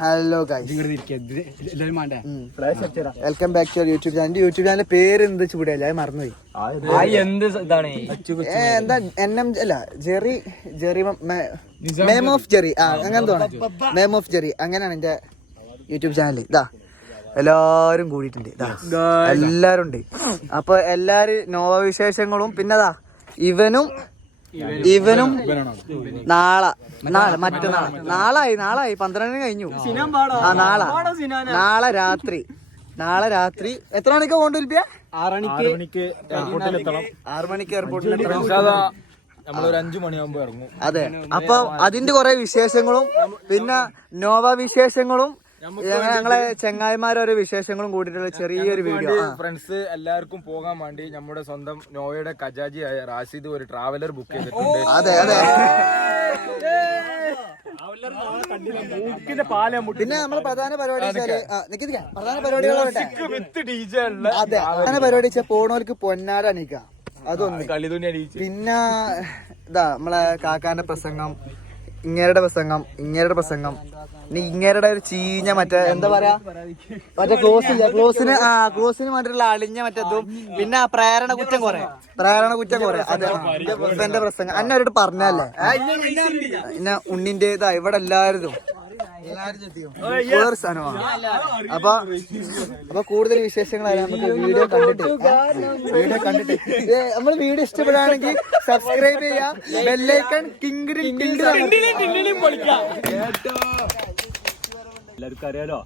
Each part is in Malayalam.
Hello guys, welcome back to YouTube channel. YouTube ചാനലിന്റെ പേര് എന്ത് ചൂടല്ല, അത് മറന്നുപോയി. എന്താ NM അല്ല, ജെറി മേം ഓഫ് ജെറി, അങ്ങനെ തോന്നുന്നു. മേം ഓഫ് ജെറി, അങ്ങനെയാണ് എന്റെ യൂട്യൂബ് ചാനൽ. ഇതാ എല്ലാരും കൂടിയിട്ടുണ്ട്, എല്ലാരും ഉണ്ട്. അപ്പൊ എല്ലാരും നോവവിശേഷങ്ങളും പിന്നെതാ ഇവനും നാളായി 12 കഴിഞ്ഞു. നാളെ രാത്രി എത്ര മണിക്ക് പോകണ്ട? 6 മണിക്ക് എയർപോർട്ടിൽ നമ്മളൊരു 5 മണിയാകുമ്പോ ഇറങ്ങും. അതെ, അപ്പൊ അതിന്റെ കുറെ വിശേഷങ്ങളും പിന്നെ നോവ വിശേഷങ്ങളും ഞങ്ങളെ ചെങ്ങായിമാരോരോ വിശേഷങ്ങളും കൂടിയിട്ടുള്ള ചെറിയൊരു വീഡിയോ. ഫ്രണ്ട്സ് എല്ലാവർക്കും പോകാൻ വേണ്ടി നമ്മുടെ സ്വന്തം നോവയുടെ ഖജാജി ആയ റാഷിദ് ഒരു ട്രാവലർ ബുക്ക് ചെയ്തിട്ടുണ്ട്. അതെ പിന്നെ നമ്മളെ പ്രധാന പരിപാടി വെച്ചാൽ പോണവർക്ക് പൊന്നാട അണിക്കാം, അതൊന്ന്. പിന്നെ ഇതാ നമ്മളെ കാക്കാന്റെ പ്രസംഗം, ഇങ്ങേരുടെ പ്രസംഗം, ഇനി ഇങ്ങേരുടെ ഒരു ചീഞ്ഞ മറ്റേ എന്താ പറയാ, മറ്റേ ക്ലോസിന് വേണ്ടിയിട്ടുള്ള അളിഞ്ഞ മറ്റേതും, പിന്നെ പ്രേരണ കുറ്റം കുറെ. അതെ, എന്റെ പ്രസംഗം അന്നെ അവരോട് പറഞ്ഞല്ലേ. പിന്നെ ഉണ്ണിന്റെ ഇതാ ഇവിടെ എല്ലാവരും സാധനമാണ്. അപ്പൊ കൂടുതൽ വിശേഷങ്ങളായാലും നമുക്ക് വീഡിയോ കണ്ടിട്ട് നമ്മള് വീഡിയോ ഇഷ്ടപ്പെടുകയാണെങ്കിൽ സബ്സ്ക്രൈബ് ചെയ്യാം, ബെല്ലൈക്കൺ എല്ലാവർക്കും അറിയാലോ,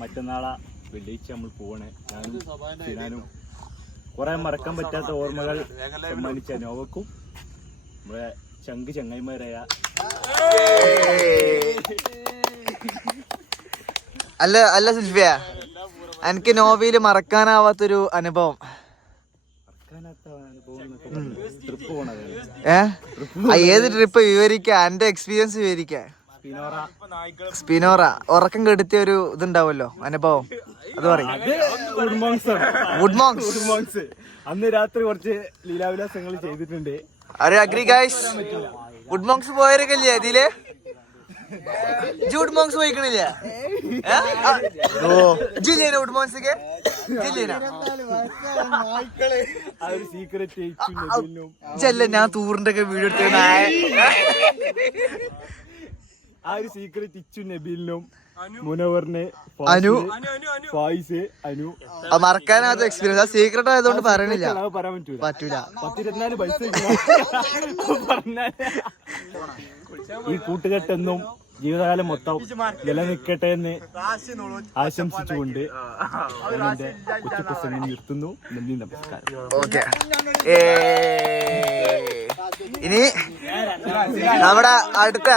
മറ്റന്നാളെ വെള്ളിയാഴ്ച നമ്മൾ പോവാണ്. ഞാനും കുറെ മറക്കാൻ പറ്റാത്ത ഓർമ്മകൾ സമ്മാനിച്ച നോവക്കും നമ്മുടെ ചങ്ങായിമാരായ അല്ല സിൽവിയ, എനിക്ക് നോവയില് മറക്കാനാവാത്തൊരു അനുഭവം. ഏത് ട്രിപ്പ് വിവരിക്ക, എന്റെ എക്സ്പീരിയൻസ് വിവരിക്ക. സ്പിനോറ ഉറക്കം കെടുത്തിയ ഒരു ഇതുണ്ടാവുമല്ലോ, അനുഭവം, അത് പറയും. വുഡ്മോങ്സ് അന്ന് രാത്രി കുറച്ച് ലീലാവിലാസങ്ങൾ ചെയ്തിട്ടുണ്ട്. അഗ്രി ഗൈസ്, വുഡ്മോങ്സ് പോയവരൊക്കെ ഇതില് വുഡ്മോങ്സ് പോയിക്കണില്ലേ? ജില്ലേന വുഡ്മോങ്സൊക്കെ ചെല്ല. ഞാൻ ടൂറിന്റെ ഒക്കെ വീഡിയോ എടുത്ത ആ ഒരു സീക്രറ്റ് ഇച്ചു നബീലിനും മുനവറിന് മറക്കാനാത്ത എക്സ്പീരിയൻസ്. ആ സീക്രട്ട് ആയതുകൊണ്ട് പറയണില്ല, പറയാൻ പറ്റൂല. 10-24 പൈസ പറഞ്ഞാൽ ഈ കൂട്ടുകെട്ടെന്നും ജീവിതകാലം മൊത്തം നിലനിൽക്കട്ടെ എന്ന് ആശംസിച്ചുകൊണ്ട് എന്റെ ഉച്ചപ്രസംഗം നിർത്തുന്നു. നന്ദി, നമസ്കാരം. ഓക്കെ, ഇനി നമ്മുടെ അടുത്ത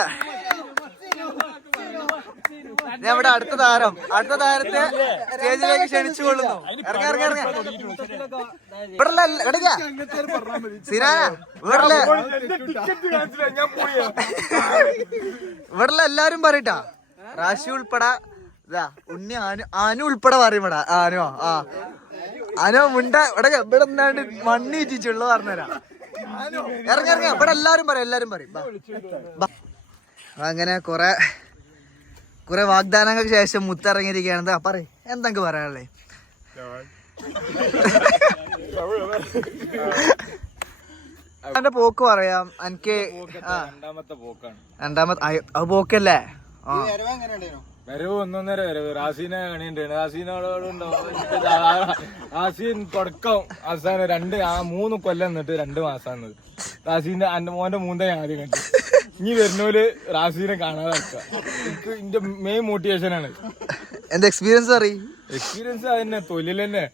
താരത്തെ സ്റ്റേജിലേക്ക് ക്ഷണിച്ചുകൊള്ളുന്നു. ഇവിടെ എല്ലാരും പറയട്ടാ, റാശി ഉൾപ്പെടെ ഉണ്ണി അനു ഉൾപ്പെടെ പറയും. ഇവിടെ അനു മുണ്ട ഇവിടെ എന്താണ്ട് മണ്ണി ഇറ്റിച്ചുള്ള പറഞ്ഞുതരാം. ഇറങ്ങി ഇവിടെ എല്ലാരും പറയും. അങ്ങനെ കുറെ വാഗ്ദാനങ്ങൾക്ക് ശേഷം മുത്തിറങ്ങിയിരിക്കുകയാണ്. പറയും എന്തൊക്കെ പറയാനുള്ളേ? എന്റെ പോക്ക് പറയാം. എനിക്ക് രണ്ടാമത്തെ പോക്കല്ലേ? വരവ് 1.5 വരവ്. റാസീനെ കാണിയുണ്ട്. റാസീൻ തുടക്കം അവസാനം 3 കൊല്ലം എന്നിട്ട് 2 മാസാണ് റാസീന്റെ മോന്റെ മൂന്ത ഞാൻ ആദ്യം കണ്ടു. ഇനി വരുന്നോല് റാസീനെ കാണാതെ എനിക്ക് എന്റെ മെയിൻ മോട്ടിവേഷനാണ്. എന്റെ എക്സ്പീരിയൻസ് അതന്നെ, തൊഴിൽ തന്നെ.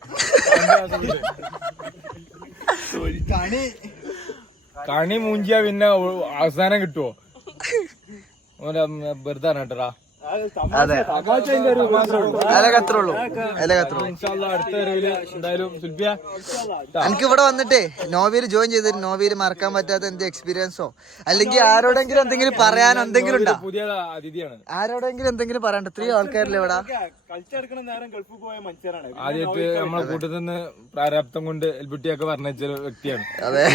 കണി മൂഞ്ചിയാ പിന്നെ അവസാനം കിട്ടുവോ? വെറുതെ കേട്ടറാ. അതെ, എനിക്ക് ഇവിടെ വന്നിട്ടേ നോവിയിൽ ജോയിൻ ചെയ്തിട്ട് നോവിയിൽ മറക്കാൻ പറ്റാത്ത എന്ത് എക്സ്പീരിയൻസോ അല്ലെങ്കിൽ ആരോടെങ്കിലും എന്തെങ്കിലും പറയാനോ എന്തെങ്കിലും ഉണ്ടോ? പുതിയ അതിഥിയാണ്. ആരോടെങ്കിലും എന്തെങ്കിലും പറയാനുണ്ടോ? 3 ആൾക്കാരില്ലേ ഇവിടെ? ആദ്യമായിട്ട് നമ്മളെ കൂട്ടത്തിൽ നിന്ന് പ്രാരാബ്ദം കൊണ്ട് എൽബിട്ടിയൊക്കെ പറഞ്ഞ വ്യക്തിയാണ്. അതെ,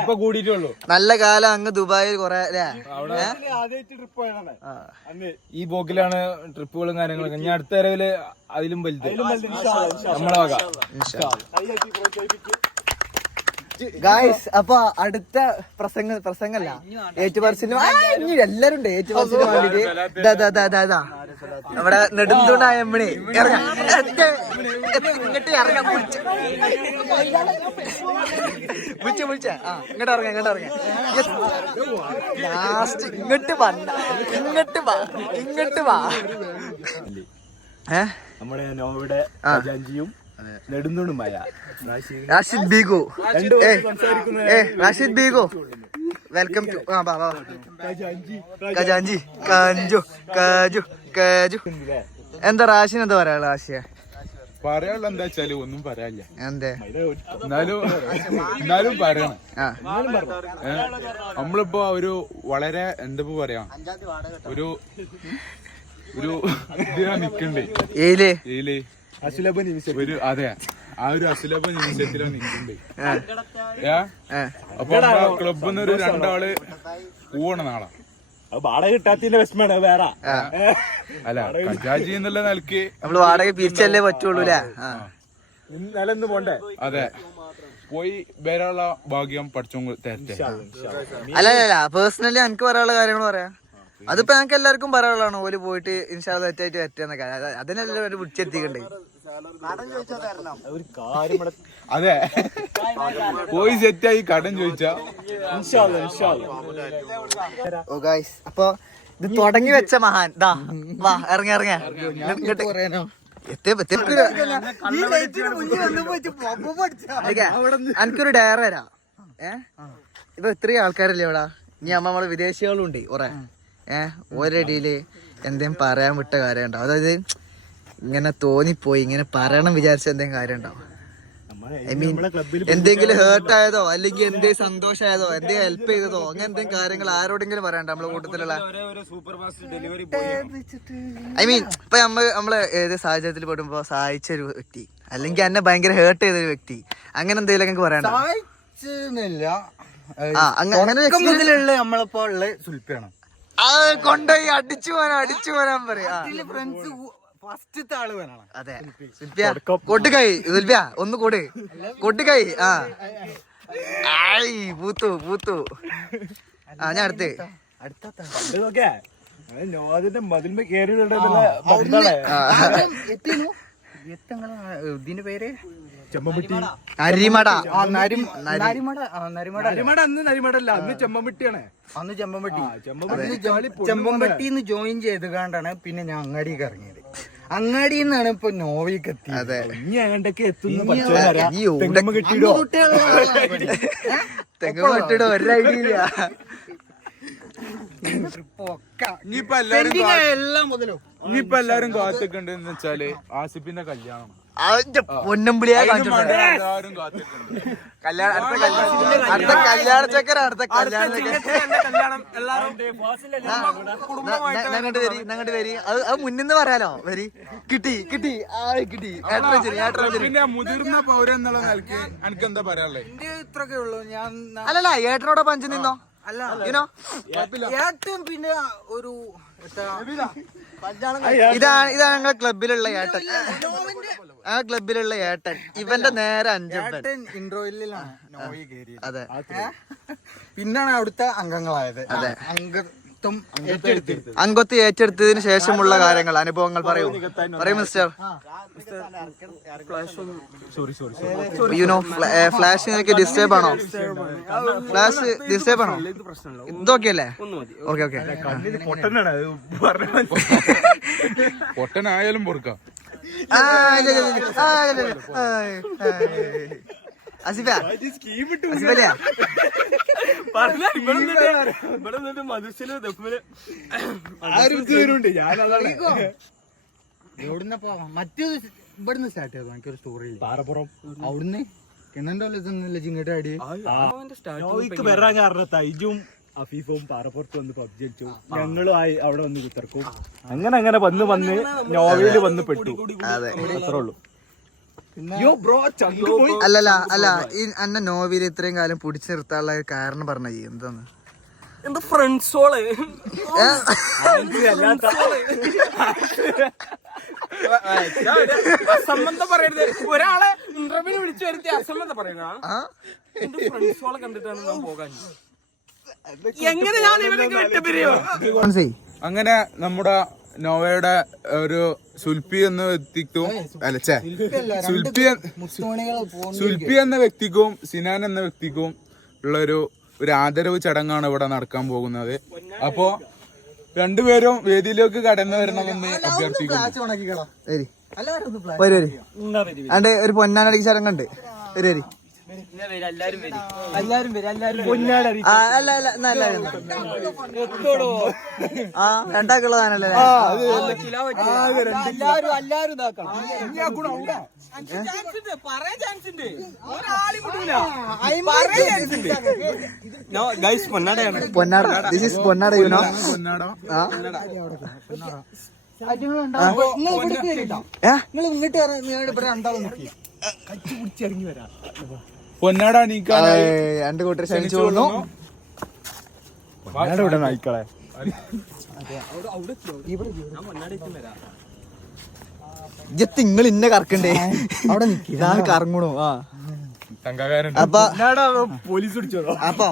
ഇപ്പൊ കൂടിയിട്ടുള്ളൂ. നല്ല കാലം അങ്ങ് ദുബായിൽ കൊറേ ഈ പോക്കിലാണ് ട്രിപ്പുകളും കാര്യങ്ങളൊക്കെ. ഇനി അടുത്ത വരവില് അതിലും വലുത് നമ്മളെ വക. ഗായ്സ് അപ്പൊ അടുത്ത പ്രസംഗല്ല ഏറ്റുപറച്ചിലും എല്ലാരും ഉണ്ട് ഏറ്റുപറച്ചിലും വേണ്ടിട്ട് നമ്മുടെ നെടുന്തൂണായമ്മണി ഇങ്ങോട്ട് ഇറങ്ങാം വിളിച്ച ഇങ്ങോട്ട് ഇറങ്ങാം ലാസ്റ്റ് ഇങ്ങോട്ട് വാ നമ്മുടെ നോവയുടെ ഖജാൻജിയും നെടുന്തൂണുമായ റാഷിദ് ബീഗോ റാഷിദ് ബീഗോ വെൽക്കം ടു ഖജാൻജി കാജു എന്താ റാഷിന് എന്താ പറയാ റാഷിയ പറയാനുള്ള എന്താ വെച്ചാല് ഒന്നും പറയാനില്ല. എന്തേ എന്നാലും പറയണം. നമ്മളിപ്പോ ഒരു വളരെ എന്താ പറയാ ഒരു ഇതിനാ നിക്കണ്ടേ ഏലേ അസുലഭ നിമിഷം. ഒരു അതെ ആ ഒരു അസുലഭ നിമിഷത്തിലാണ് നിൽക്കണ്ടേ. അപ്പൊ ക്ലബിൽ നിന്ന് ഒരു 2 ആള് പോവണ നാളെ. വാടക കിട്ടാത്തതിന്റെ വിഷമാണ് വേറെ. അല്ല ഖജാൻജി എന്നുള്ള നിലക്ക് നമ്മള് വാടക പിരിച്ചല്ലേ പറ്റുള്ളൂ നിലന്ന് പോണ്ടേ. അതെ പോയി വരാനുള്ള ഭാഗ്യം പഠിച്ചോ തരട്ടെ. അല്ല പേഴ്സണലി എനിക്ക് പറയാനുള്ള കാര്യങ്ങൾ പറയാം. അതിപ്പോ ഞങ്ങൾക്ക് എല്ലാവർക്കും പറയാനുള്ളതാണ്. ഓല് പോയിട്ട് ഇൻഷാല്ലാ തെറ്റായിട്ട് പറ്റുന്നൊക്കെ അതിനെല്ലാം ഒരു പിടിച്ചെത്തിക്കണ്ടേ. അതെ പോയി സെറ്റായി കടം ചോദിച്ചാ. ഓ ഗായ്സ് അപ്പൊ ഇത് തുടങ്ങി വെച്ച മഹാൻ ദാ വാ ഇറങ്ങ എനിക്കൊരു ഡയറി തരാം. ഇപ്പൊ ഇത്രയും ആൾക്കാരല്ലേ ഇവിടെ. ഇനി നമ്മള് വിദേശികളും ഉണ്ട് കുറെ. ഒരടിയില് എന്തേലും പറയാൻ വിട്ട കാര്യം ഉണ്ടാവും. അതായത് ഇങ്ങനെ തോന്നിപ്പോയി ഇങ്ങനെ പറയണം വിചാരിച്ച എന്തെങ്കിലും കാര്യം ഉണ്ടാവും. ഐ മീൻ എന്തെങ്കിലും ഹേർട്ട് ആയതോ അല്ലെങ്കിൽ എന്തെങ്കിലും സന്തോഷമായതോ എന്തെങ്കിലും ഹെൽപ്പ് ചെയ്തതോ അങ്ങനെ എന്തെങ്കിലും കാര്യങ്ങൾ ആരോടെങ്കിലും പറയണ്ട നമ്മളെ കൂട്ടത്തിലുള്ള. ഐ മീൻ ഇപ്പൊ നമ്മള് ഏത് സാഹചര്യത്തിൽ പെടുമ്പോ സഹായിച്ച ഒരു വ്യക്തി അല്ലെങ്കിൽ എന്നെ ഭയങ്കര ഹേർട്ട് ചെയ്തൊരു വ്യക്തി അങ്ങനെ എന്തെങ്കിലും പറയണ്ട. നമ്മളിപ്പോ ഉള്ള സുൽപ്പിയാണ് കൊണ്ടുപോയി അടിച്ചു പോരാൻ പറയാ. ഫസ്റ്റത്തെ ആള് വേണം. അതെ കൊട്ടുകൈ സുൽഫിയ ഒന്ന് കൊട്ടുകൈ പൂത്തു ഞാൻ അടുത്ത് നോദിന്റെ മതിൽമ കേറി ഇതിന്റെ പേര് ചെമ്പമിട്ടി അരിമട. അന്ന് ചെമ്പമിട്ടിയാണ്. അന്ന് ചെമ്പമ്പട്ടി ചെമ്പമ്പട്ടിന്ന് ജോയിൻ ചെയ്ത് കണ്ടാണ് പിന്നെ ഞാൻ അങ്ങാടിക്ക് ഇറങ്ങിയത്. അങ്ങാടിന്നാണ് ഇപ്പൊ നോവയ്ക്ക് എത്തിയത്. ഇനി അങ്ങോട്ടൊക്കെ തെങ്ങ് ഒരു ഐഡിയ ഇല്ല. ഇനിയിപ്പൊ എല്ലാരും കാത്തിക്കണ്ടെന്ന് വെച്ചാല് ആസിഫിന്റെ കല്യാണം. പൊന്നമ്പിളിയാ എല്ലാരും കാത്തിട്ടുണ്ട്. അടുത്ത കല്യാണ ചക്കര ഞങ്ങട്ട് വരി അത് മുന്നിന്ന് പറയാലോ. വരി കിട്ടി പിന്നെ മുതിർന്ന പൗരൻ എന്നുള്ള നിലയ്ക്ക് എനിക്ക് എന്താ പറയാനുള്ളത്? ഇത്രയൊക്കെ ഉള്ളൂ. ഞാൻ അല്ലല്ല ഏട്ടനോടെ പഞ്ച് നിന്നോ അല്ല ഏട്ടൻ പിന്നെ ഒരു ഇതാണ് ഞങ്ങളെ ക്ലബിലുള്ള ഏട്ടൻ. ആ ക്ലബിലുള്ള ഏട്ടൻ ഇവന്റെ നേരെ അഞ്ചപ്പൻ ഇൻട്രോയിലാണ് നോവി കയറിയത്. അതെ പിന്നാണ് അവിടുത്തെ അംഗങ്ങളായത്. അതെ അംഗത്വം ഏറ്റെടുത്തതിന് ശേഷമുള്ള കാര്യങ്ങൾ അനുഭവങ്ങൾ പറയൂ മിസ്റ്റർ. ഫ്ലാഷ് നിനക്ക് ഡിസ്റ്റർബ് ആണോ? ഫ്ലാഷ് ഡിസ്റ്റർബ് ആണോ? ഇതൊക്കെ അല്ലേ? ഓക്കെ പൊട്ടനായാലും പൊറുക്കാം. മറ്റേത് ഇവിടുന്ന് സ്റ്റാർട്ട് ചെയ്തു. എനിക്കൊരു സ്റ്റോറി പാറപ്പുറം അവിടുന്ന് കിണന്റെ ഇങ്ങോട്ട് അടി വരാൻ കാരണം തൈജും അഫീഫും പാറപ്പുറത്ത് വന്ന് പബ്ജി കളിച്ചു. ഞങ്ങളും അവിടെ വന്ന് കുത്തിറക്കും. അങ്ങനെ വന്ന് നോവയില് വന്ന് പെട്ടു. അത്രേ ഉള്ളൂ. അല്ല അന്ന നോവയിൽ ഇത്രയും കാലം പിടിച്ചു നിർത്താനുള്ള കാരണം പറഞ്ഞ എന്താന്ന്? എന്റെ ഫ്രണ്ട്സോള് അസംബന്ധം പറയരുത്. ഒരാളെ ഇന്റർവ്യൂ വിളിച്ചു വരുത്തി അസംബന്ധം പറയുന്ന എന്റെ ഫ്രണ്ട്സോളെ കണ്ടിട്ടാണ് ഞാൻ പോകാൻ. എങ്ങനെ ഞാൻ ഇവരൊക്കെ വിട്ടുപിരിയോ? അങ്ങനെ നമ്മുടെ നോവയുടെ ഒരു സുൽഫി എന്ന വ്യക്തിക്കും സുൽഫി എന്ന വ്യക്തിക്കും സിനാൻ എന്ന വ്യക്തിക്കും ഉള്ള ഒരു ആദരവ് ചടങ്ങാണ് ഇവിടെ നടക്കാൻ പോകുന്നത്. അപ്പോ രണ്ടുപേരും വേദിയിലേക്ക് കടന്നു വരണമെന്ന് അഭ്യർത്ഥിക്കുന്നു. ഒരു പൊന്നാനടിക്ക് ചടങ്ങുണ്ട്. വരി രണ്ടാക്കുള്ളതാണല്ലേ? പൊന്നാട. This is ponnada. You know പൊന്നാട നീക്കാനായി രണ്ട് കൂട്ടർ ക്ഷണിച്ചു പോകുന്നു. നായിക്കളെ ഇജ്ജത്ത് നിങ്ങൾ ഇന്നെ കറക്കണ്ടേ? അവിടെ ഞാൻ കറങ്ങണു. അപ്പൊ അപ്പൊ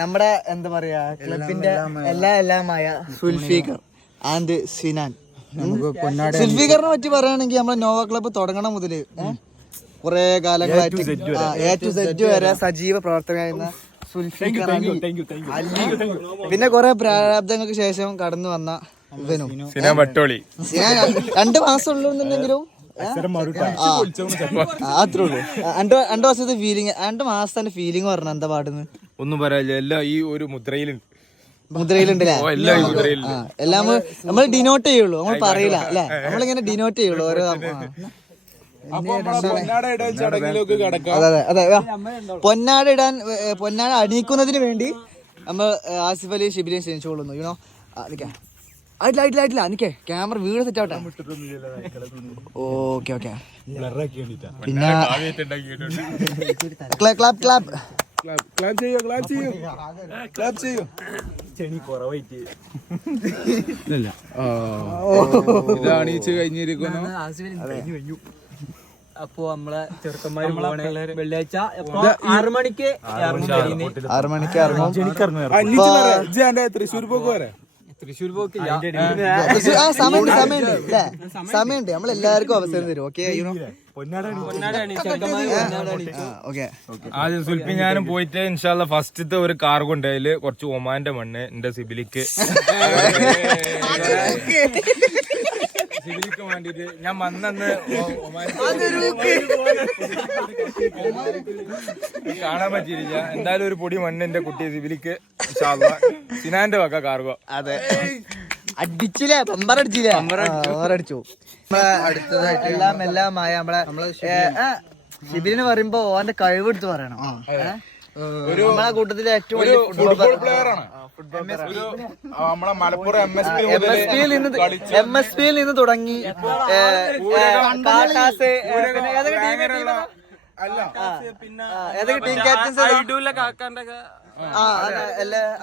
നമ്മുടെ എന്താ പറയാ ക്ലബിന്റെ എല്ലാമായ സുൽഫീഖർ ആൻഡ് സിനാൻ. സുൽഫീഖറിനെ പറ്റി പറയുകയാണെങ്കിൽ നമ്മളെ നോവ ക്ലബ്ബ് തുടങ്ങണ മുതല് കുറെ കാലങ്ങളായിട്ട് A to Z വരെ സജീവ പ്രവർത്തകനായിരുന്ന സുൽഫീഖർ അലി. പിന്നെ കുറെ പ്രാരാബ്ദങ്ങൾക്ക് ശേഷം കടന്നു വന്ന ഇവനും സിനാൻ വട്ടോളി. 2 മാസം ഉള്ളൂന്നുണ്ടെങ്കിലും അത്രേ ഉള്ളൂ. 2 മാസത്തെ ഫീലിംഗ്, 2 മാസത്തെ ഫീലിംഗ് പറഞ്ഞ എന്താ പാടുന്ന് ഒന്നും പറയാനില്ല. എല്ലാം ഈ ഒരു മുദ്രയിലുണ്ട്. മുദ്രയിലുണ്ടല്ലേ? എല്ലാം നമ്മൾ ഡിനോട്ട് ചെയ്യുള്ളൂ, നമ്മൾ പറയില്ല അല്ലെ. നമ്മളിങ്ങനെ ഡിനോട്ട് ചെയ്യുള്ളൂ ഓരോ. അതെ പൊന്നാട അണിയിക്കുന്നതിന് വേണ്ടി നമ്മൾ ആസിഫ് അലി ഷിബിലിനെ ക്ഷണിച്ചോളുന്നു. യുനോ ആയിട്ടില്ല നിക്കേ, ക്യാമറ വീട് സെറ്റ് ആവട്ടെ. ഓക്കെ പിന്നെ ഇതാണ് കഴിഞ്ഞിരിക്കുന്നു. അപ്പൊ നമ്മളെ ചെറുക്കന്മാര് വെള്ളിയാഴ്ച 6 മണിക്ക് ഇറങ്ങും. തൃശ്ശൂർ പോക്ക് വരെ തൃശ്ശൂർ പോക്ക് സമയമുണ്ട്. നമ്മളെല്ലാവർക്കും അവസരം തരും. ഓക്കെ ആദ്യം സുൽഫി ഞാനും പോയിട്ട് ഇൻഷാല്ല ഫസ്റ്റത്തെ ഒരു കാർ കൊണ്ട് അതില് കുറച്ച് ഒമാന്റെ മണ്ണ് എന്റെ സിബിലിക്ക് വേണ്ടിട്ട് ഞാൻ വന്നെന്ന് കാണാൻ പറ്റിയില്ല. എന്തായാലും ഒരു പൊടി മണ്ണ് എന്റെ കുട്ടി സിബിലിക്ക് സിനാന്റെ വക്ക കാർഗോ. അതെ, അടിച്ചില്ലേ? പമ്പറടിച്ചു. അടുത്തതായിട്ട് എല്ലാമായ നമ്മളെ ഷിബിലിന് പറയുമ്പോ ഓന്റെ കഴിവെടുത്ത് പറയണം. നമ്മളെ കൂട്ടത്തിലെ ഏറ്റവും വലിയ ഫുട്ബോൾ പ്ലെയർ ആണ്. നമ്മളെ മലപ്പുറം MSP യിൽ നിന്ന് തുടങ്ങി ഏതൊക്കെ ടീം ക്യാപ്റ്റൻസ്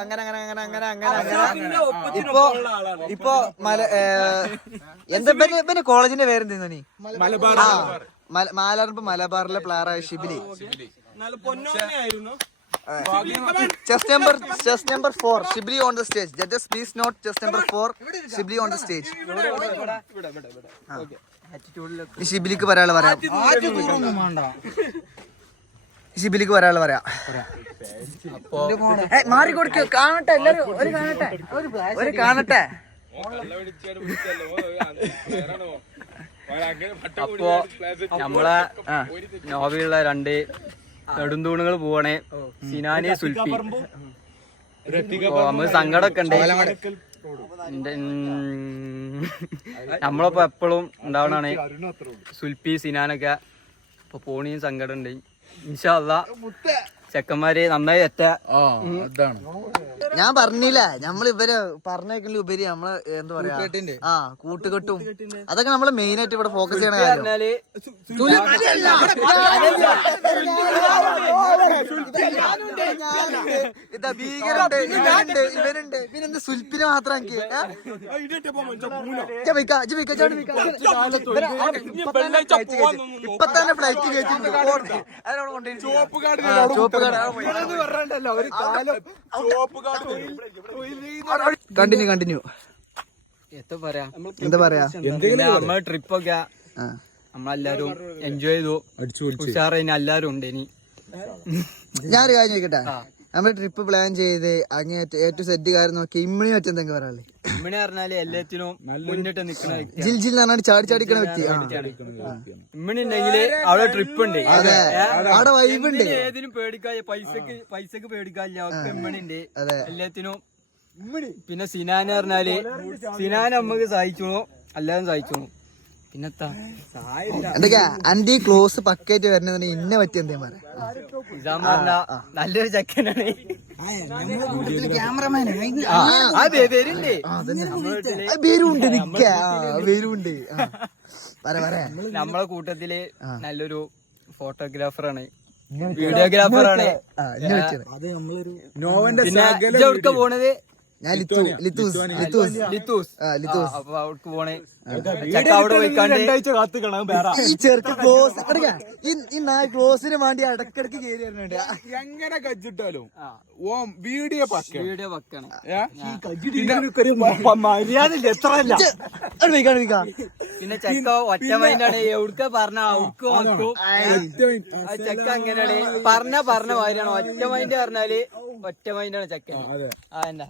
അങ്ങനെ ഇപ്പൊ എന്താ കോളേജിന്റെ പേരെന്താ നീ? മലബാറിലെ പ്ലെയറായ Shibili. Chest number 4 Shibli on the stage. Judges please note chest number 4 Shibli on the stage. ഷിബിലിക്ക് പറയാനുള്ള പറയാം. ഷിബിലിക്ക് പറയാനുള്ള പറയാം. മാറി കൊടുക്കോ, കാണട്ടെ എല്ലാരും. ഒരു കാണട്ടെ. അപ്പോ നമ്മളെ നോവയുള്ള 2 നെടുന്തൂണുകൾ പോവാണേ, സിനാനി സുൽഫി. നമ്മള് സങ്കടമൊക്കെ ഉണ്ട്. നമ്മളപ്പോ എപ്പോഴും ഉണ്ടാവണാണ് സുൽഫി സിനാനൊക്കെ. ഇപ്പൊ പോണിയും സങ്കടം ഉണ്ട്. ഇൻഷാ അല്ലാഹ് ചെക്കന്മാര് നന്നായി ഞാൻ പറഞ്ഞില്ലേ, നമ്മൾ ഇവര് പറഞ്ഞേക്കല് ഉപരി നമ്മള് എന്താ പറയാ കൂട്ടുകെട്ടും അതൊക്കെ നമ്മള് മെയിൻ ആയിട്ട് ഇവിടെ ഫോക്കസ് ചെയ്യണ കാര്യം. ഇതാ ഭീകരുണ്ട്, ഇവനുണ്ട്, ഇവനെന്ത് സുൽപ്പിനെ മാത്രം ഇപ്പൊ തന്നെ ഫ്ലൈറ്റ് കയറ്റിട്ടുണ്ട്. കണ്ടിന്യൂ എന്താ പറയാ നമ്മളെ ട്രിപ്പൊക്കെ നമ്മളെല്ലാരും എൻജോയ് ചെയ്തു, ഉഷാറേന് എല്ലാരും ഉണ്ട്. ഇനി ഞാനൊരു കാര്യം ചോദിക്കട്ടെ, നമ്മൾ ട്രിപ്പ് പ്ലാൻ ചെയ്ത് അങ്ങേറ്റ ഏറ്റവും സെറ്റുകാരൻ നോക്കി ഇമ്മണി പറ്റെന്തെങ്കിലും പറയാല്ലേ? ഇമ്മണി പറഞ്ഞാല് എല്ലാത്തിനും മുന്നിട്ട് നിക്കുന്ന വ്യക്തി. ജിൽ ജിൽ എന്നാണ് ചാടി ചാടിക്കണ വ്യക്തി. ഇമ്മണി ഉണ്ടെങ്കില് അവിടെ ട്രിപ്പ് ഉണ്ട്, അവിടെ വൈബ് ഉണ്ട്. ഏതിനും പേടിക്കാതെ പൈസക്ക് പേടിക്കാനില്ല, ഒക്കെ ഇമ്മണി ഉണ്ട് എല്ലാത്തിനും. പിന്നെ സിനാന് പറഞ്ഞാല് സിനാൻ നമ്മക്ക് സഹായിച്ചോണു, എല്ലാരും സഹായിച്ചോണു. പിന്നെത്താ എന്തൊക്കെയാ അന്റെ ഈ ക്ലോസ് പക്കായിട്ട് വരണ ഇന്നെ പറ്റി എന്തേലും പറയാം. ഇതാ പറഞ്ഞ നല്ലൊരു ചെക്കനാണ്, പേരുണ്ട് നിക്ക പേരുണ്ട്. നമ്മളെ കൂട്ടത്തില് നല്ലൊരു ഫോട്ടോഗ്രാഫറാണ്, വീഡിയോഗ്രാഫറാണ്. പിന്നെ എവിടുക്ക പോണത്? ഞാൻ ലിത്തൂസ്. അപ്പൊ അവിടേക്ക് പോണേ. ചക്ക അവിടെ പോയിക്കാണ്ട് ഈ ചെറുക്ക് ക്ലോസ് ഈ ക്ലോസിന് വേണ്ടി ഇടക്കിടക്ക് കയറി വരുന്നുണ്ട്. എങ്ങനെ കജ്ജിട്ടാലും ഓ വീഡിയോ പക്കാണ്. പിന്നെ ചക്ക ഒറ്റ മൈൻഡാണ്, എവിടുക്ക പറഞ്ഞ അവിടുക്ക് നോക്കും. ചക്ക അങ്ങനെയാണ് പറഞ്ഞ മാതിരിയാണ്. ഒറ്റ മൈൻഡ് പറഞ്ഞാല് ഒറ്റ മൈൻഡാണ് ചക്ക. ആ എന്താ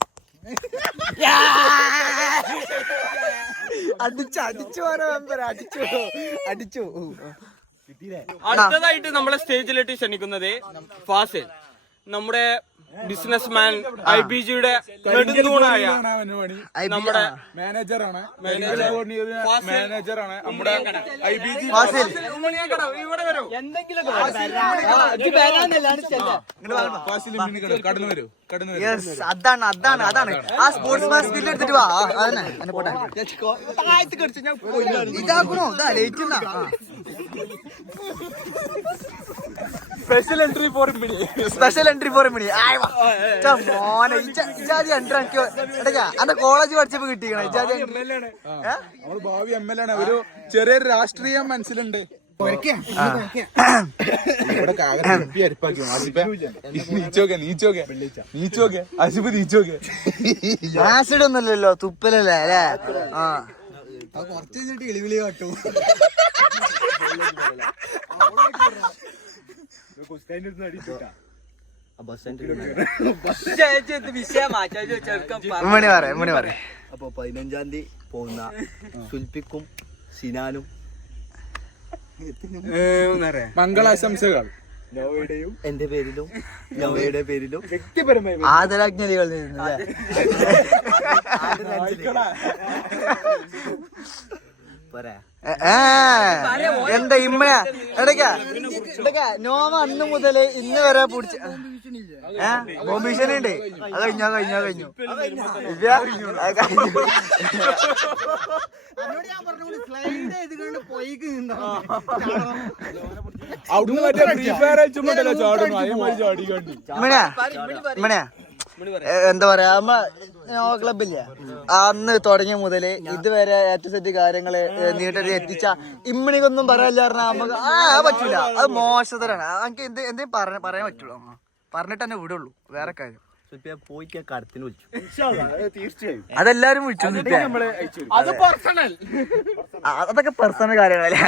അടിച്ചു. അടുത്തതായിട്ട് നമ്മളെ സ്റ്റേജിലേക്ക് ക്ഷണിക്കുന്നത് ഫാസിൽ, നമ്മുടെ ബിസിനസ്മാൻ IBGയുടെ നെടുന്തൂണായ നമ്മുടെ മാനേജറാണ് നമ്മുടെ IBG. ഇവിടെ വരൂ. അതാണ് ആ സ്പോർട്സ്മാൻ സ്പിരിറ്റ് എടുത്തിട്ട് വാ. അതന്നെ പോട്ടെ. ഇതാക്കണോ? Special entry for Mini. മോനെ ഇജാതി എൻട്രി ആക്കിയോ? എന്റെ കോളേജ് പഠിച്ചപ്പോ കിട്ടിക്കണ ഇജാതി. നമ്മള് ഭാവി MLA ആണ്. ഒരു ചെറിയൊരു രാഷ്ട്രീയം മനസ്സിലുണ്ട്. ആസിഡ് ഒന്നുമില്ലല്ലോ, തുപ്പലല്ലേ അല്ലേ? കുറച്ച് കഴിഞ്ഞിട്ട് കിളിവിളി കാട്ടു. മണി പറ. അപ്പൊ 15-ാം തീയതി പോകുന്ന സുൽപ്പിക്കും സിനാനും മംഗളാശംസകൾ എന്റെ പേരിലും നവയുടെ പേരിലും വ്യക്തിപരമായി ആദരാജ്ഞലികൾ. എന്താ ഇമ്മഴ എടക്കാ നോവ അന്ന് മുതല് ഇന്ന് വരെ പിടിച്ച ബോംബ് ഭീഷണി ഉണ്ട്. അത് കഴിഞ്ഞു. അവിടുന്ന് മറ്റേ ഫ്രീ ഫയർ അയച്ചുകൊണ്ടല്ലോ ചാടുന്നു. അതേമാതിരി ചാടിക്കണ്ടി ഇമ്മണയാ എന്താ പറയാ, നമ്മ ക്ലബില്ലേ അന്ന് തുടങ്ങിയ മുതല് ഇതുവരെ ഏറ്റവും സെറ്റ് കാര്യങ്ങള് നീട്ടിട്ട് എത്തിച്ച ഇമ്മണിക്കൊന്നും പറയാനില്ല പറഞ്ഞാൽ നമുക്ക് പറ്റൂല. അത് മോശത്തരാണ്. നമുക്ക് എന്തേലും പറയാൻ പറ്റുള്ളൂ, പറഞ്ഞിട്ട് തന്നെ വിടുള്ളൂ. വേറെ കാര്യം അതെല്ലാരും വിളിച്ചു. അതൊക്കെ പേഴ്സണൽ കാര്യങ്ങളല്ലേ.